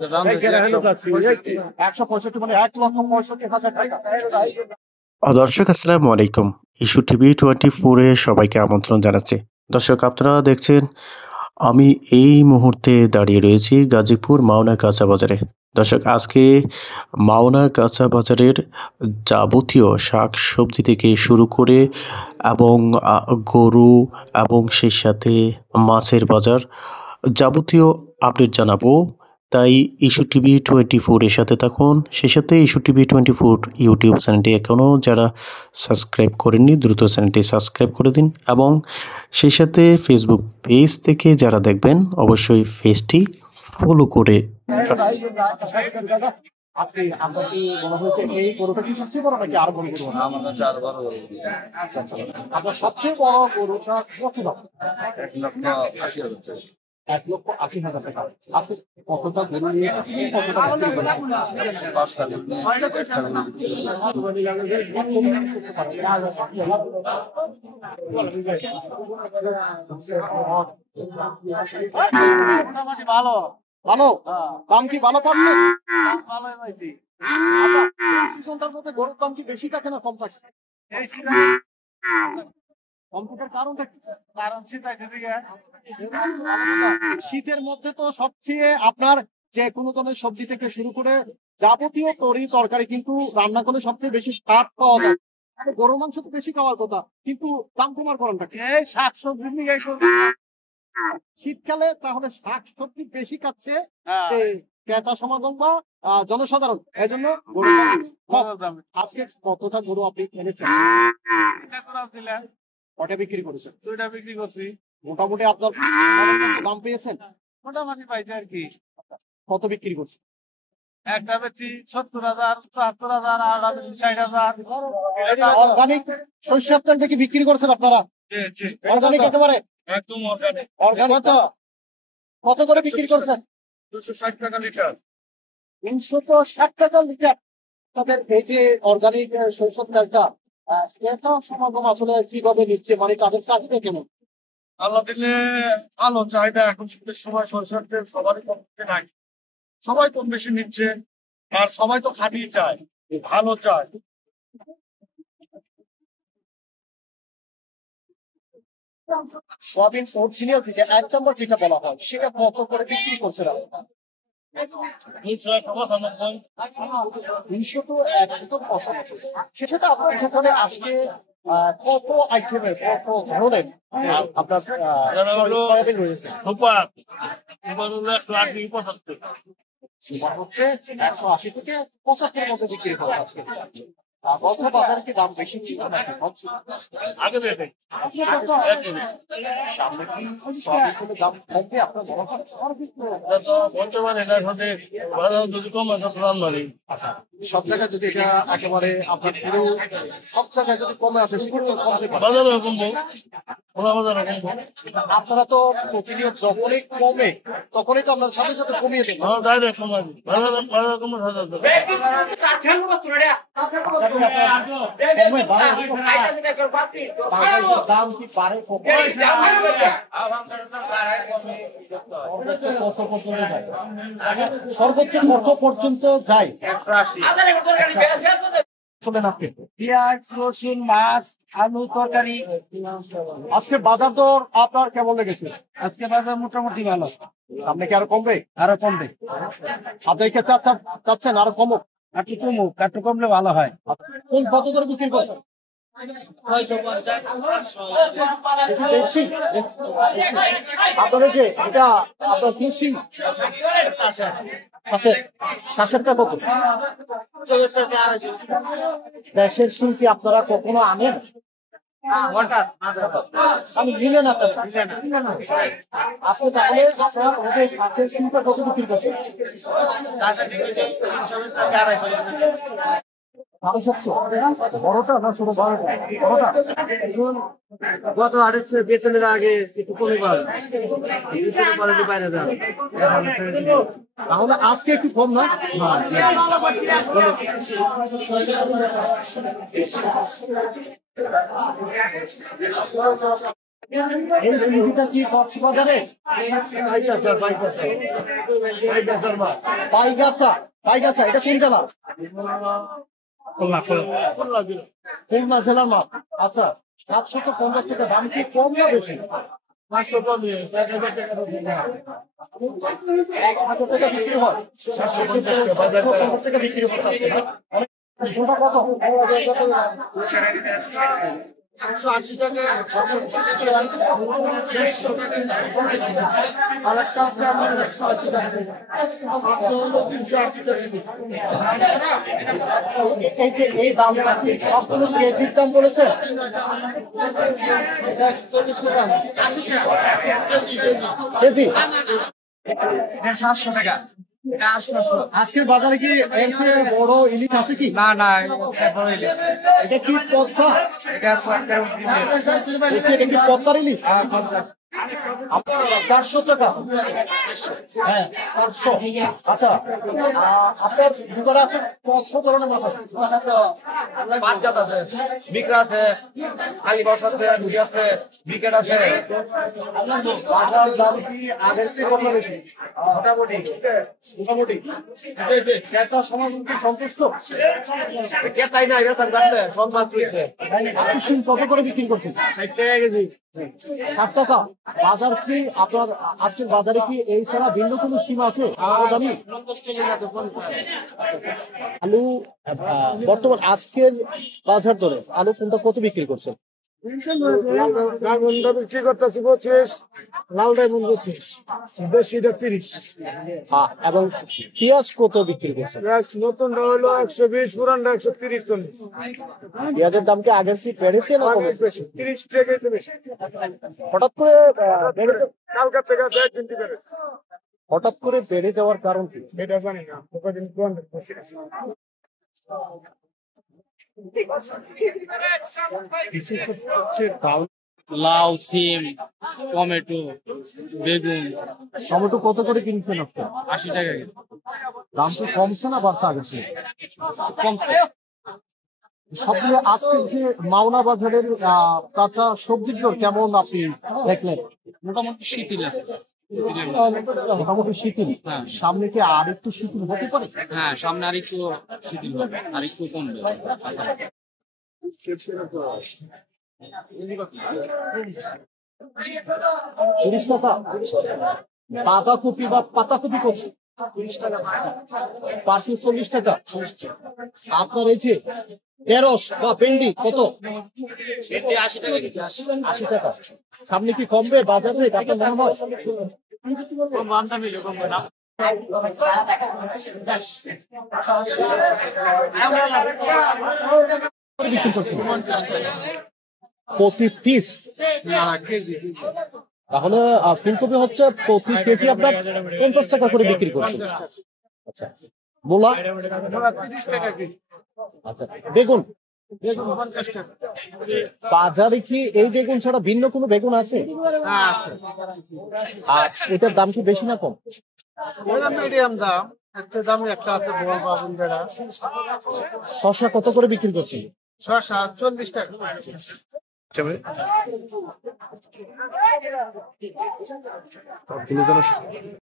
১৬৫ মানে ১,৬৫,০০০ টাকা। দর্শক আসসালামু আলাইকুম। ইস্যু টিভি 24 এ সবাইকে আমন্ত্রণ জানাচ্ছি। দর্শক আপনারা দেখছেন আমি এই মুহূর্তে দাঁড়িয়ে রয়েছি গাজীপুর মাওনা কাঁচা বাজারে। দর্শক আজকে মাওনা কাঁচা বাজারের যাবতীয় শাকসবজি থেকে শুরু করে এবং গরু এবং সেই সাথে মাছের বাজার যাবতীয় আপডেট জানাবো। তাই ইস্যু টিভি 24 এর সাথে থাকুন। সেই সাথে ইস্যু টিভি 24 ইউটিউব চ্যানেলটি এখনও যারা সাবস্ক্রাইব করেননি দ্রুত চ্যানেলটি সাবস্ক্রাইব করে দিন এবং সেই সাথে ফেসবুক পেজ থেকে যারা দেখবেন অবশ্যই পেজটি ফলো করে আজকে আপনার কি মনে হয়েছে এই গরুটা কি সবচেয়ে বড় নাকি আরো বড় গরু? আমার কাছে আরো বড় গরু। আচ্ছা আচ্ছা। আপনার সবচেয়ে বড় গরুটা কত দাম? 1,80,000 1,80,000 টাকা। আজকে কতটা গরু নিয়ে এসেছেন? কতটা বিক্রি করলেন? 5টা গরু। মোটামুটি ভালো ভালো। দাম কি ভালো পাচ্ছেন? ভালোই পাইছি। আচ্ছা, এই সিজনটার মধ্যে গরুর দাম কি বেশি থাকে না কম থাকে? এই সিজনে কম থাকার কারণটা কি? কারণ শীত আছে দিকে। শীতের মধ্যে তো সবচেয়ে আপনার যে কোনো ধরনের সবজি থেকে শুরু করে যাবতীয় তরকারি কিন্তু রান্না করলে সবচেয়ে বেশি স্বাদ পাওয়া যায়। গরুর মাংস তো বেশি খাওয়ার কথা, কিন্তু দাম কমার কারণটা কি? এই শাকসবজি নিয়ে শীতকালে তাহলে শাক সবজি বেশি খাচ্ছে হ্যাঁ। যে ক্রেতা সমাগম বা জনসাধারণ, এই জন্য গরুর দাম বেশি। আজকে কতটা গরু আপনি এনেছেন? কটা বিক্রি করেছেন? 2টা বিক্রি করছি। মোটামুটি আপনার দাম পেয়েছেন? মোটামুটি পাইছে আর কি। কত বিক্রি করছেন? একটা বেচি 70,000, 74,000, আর একটা বেচি 60,000। অর্গানিক সরিষার তেল থেকে বিক্রি করছেন আপনারা? অর্গানিক একেবারে একদম অর্গানিক। অর্গানিক তো কত করে বিক্রি করছেন? 260 টাকা লিটার। 360 টাকা লিটার। তাদের এই যে অর্গানিক সরিষার তেলটা ক্রেতা সমাগম আসলে কিভাবে নিচ্ছে, মানে তাদের চাহিদা কেমন? আল্লাহ দিলে ভালো চাহিদা। এখন শীতের সময় সরষের তেল সবারই কম বেশি নাই, সবাই কম বেশি নিচ্ছে। আর সবাই তো খাঁটি চায়, ভালো চায়। সোয়াবিন অরিজিনাল যে 1 নম্বর যেটা বলা হয় সেটা কত করে বিক্রি করছেন আপনারা? 200 তো 185। সেটা আপনার দোকানে আজকে কত আইটেমের কত ধরনের আপনার সয়াবিন রয়েছে? সুপার সুপার হলো 1,75,000। সুপার হচ্ছে 180 থেকে 75 এর মধ্যে বিক্রি করা আজকে। গত বাজারে কি দাম বেশি ছিল নাকি কম ছিল? আগে বেড়ে সামনে কি সয়াবিনের দাম কমবে আপনার মনে হয়? বলতে পারে না, বাজার যদি কম আছে রান্নারি। আচ্ছা, সব জায়গায় যদি এটা একেবারে আপনার পুরো সব জায়গায় যদি কমে আসে সেক্ষেত্রে কমতে পারে। বাজারে কমবো, খোলা বাজারে কমবো। আপনারা তো প্রতিনিয়ত যখনই কমে তখনই তো আপনার সাথে সাথে কমিয়ে দেন। ডাইরেক্ট সময় বাজারে কমে সাজা কমে বাড়ে, দাম কি বাড়ে কমে? সর্বোচ্চ কত পর্যন্ত যায়? 180। শুনলেন আপনি? পেঁয়াজ, রসুন, মাছ, আলু, তরকারি। আজকে বাজার দর আপনার কেমন লেগেছে? আজকে বাজার মোটামুটি ভালো। আপনি কি আরো কমবে? আরো কমবে। আপনাকে চাচ্ছেন আরো কমুক? একটু কমুক, একটু কমলে ভালো হয়। কোন কত করে বিক্রি করছেন? দেশি? আপনার যে এটা আপনার দেশি শ্বাসেরটা কত? দেশের শিল কি আপনারা কখনো আনেন? আমি নিলেন আজকে তাহলে আপনার ওদের শ্বাসের শিলটা কত বিক্রি করছেন? 750। বড়টা না ছোট? বড়টা গত হাটের বেতনের আগে একটু কমে পাবে, পরে বাইরে যাবে। তাহলে আজকে একটু কম না? এই সিঁড়িটা কি কক্সবাজারে? পাইগাছা, পাইগাছা এটা কোন জেলা? খুলনা জেলার মাছ। আচ্ছা, 750 টাকা। দাম কি কম না বেশি? 1,000 টাকা বিক্রি হয়, 750 টাকা বিক্রি হচ্ছে আজকে, না? কোনটা কত? 180 টাকা, 150 টাকা, আর একটা আছে আমার 180 টাকা, মাত্র হলো 280 টাকা। এই যে এই দাম আছে, সবগুলো কেজির দাম বলেছে? 140 টাকা, কেজি। 700 টাকা। আজকের বাজারে কি এর চেয়ে বড় ইলিশ আছে কি? না না, এটা কি পদ্মা? এটা এটা কি পদ্মার ইলিশ? 400 টাকা। হ্যাঁ, 400। আচ্ছা, আপনার দোকানে আছে কত ধরনের মাছ আছে? পাঁচ জাত আছে, বিক্রা আছে, কালীবাস আছে, রুই আছে, বিকেট আছে। বাজার দাম কি আগের চেয়ে কত বেশি? মোটামুটি মোটামুটি। ক্রেতার সমাধান কি সন্তুষ্ট? কেতাই নাই, বেতন কাটলে সম্মান চলছে। আপনি শিম কত করে বিক্রি করছেন? 60 টাকা কেজি। 60 টাকা। বাজার কি আপনার আজকের বাজারে কি এই ছাড়া ভিন্ন কোনো সীমা আছে দামি? আলু বর্তমান আজকের বাজার দরে আলু কোনটা কত বিক্রি করছেন? ডায়মন্ড বিক্রি করতেছি 25, লাল ডায়মন্ড 25, দেশিটা 30। এবং পেঁয়াজ কত বিক্রি করছেন? নতুনটা হলো 120, পুরানটা 130, 40। পেঁয়াজের দাম কি আগের চেয়ে বেড়েছে না কমেছে? বেশি 30 টাকা বেশি। হঠাৎ করে কালকা থেকে 1 বেড়েছে। হঠাৎ করে বেড়ে যাওয়ার কারণ কি? এটা জানি না, কতদিন বন্ধ করছে। লাউ, সিম, টমেটো, বেগুন টমেটো কত করে কিনছেন আপনি? 80 টাকা কেজি। দাম কি কমছে না বাড়ছে আগের চেয়ে? কমছে। সবগুলো আজকের যে মাওনা বাজারের কাঁচা সবজির দর কেমন আপনি দেখলেন? মোটামুটি শিথিল আছে। মোটামুটি শিথিল। হ্যাঁ। সামনে কি আর একটু শিথিল হতে পারে? হ্যাঁ, সামনে আরেকটু শিথিল হবে, আরেকটু কমবে। 30 টাকা। বাঁধাকপি বা পাতাকপি কত? 540 টাকা। আপনার এই যে ঢেঁড়স বা ভেন্ডি কত? 80 টাকা কেজি। 80 টাকা। সামনে কি কমবে বাজার রেট আপনার মনে হয়? বিক্রি করছেন প্রতি পিস? তাহলে ফুলকপি হচ্ছে প্রতি কেজি আপনার 50 টাকা করে বিক্রি করছেন। আচ্ছা, মূলা? 30 টাকা কেজি। আচ্ছা, বেগুন? বেগুন 50 টাকা। বাজারে কি এই বেগুন ছাড়া ভিন্ন কোনো বেগুন আছে? আর এটার দাম কি বেশি না কম? ওটা মিডিয়াম দাম, একটা দাম একটা আছে বড় বাবুল বেড়া। শসা কত করে বিক্রি করছেন? শসা 40 টাকা।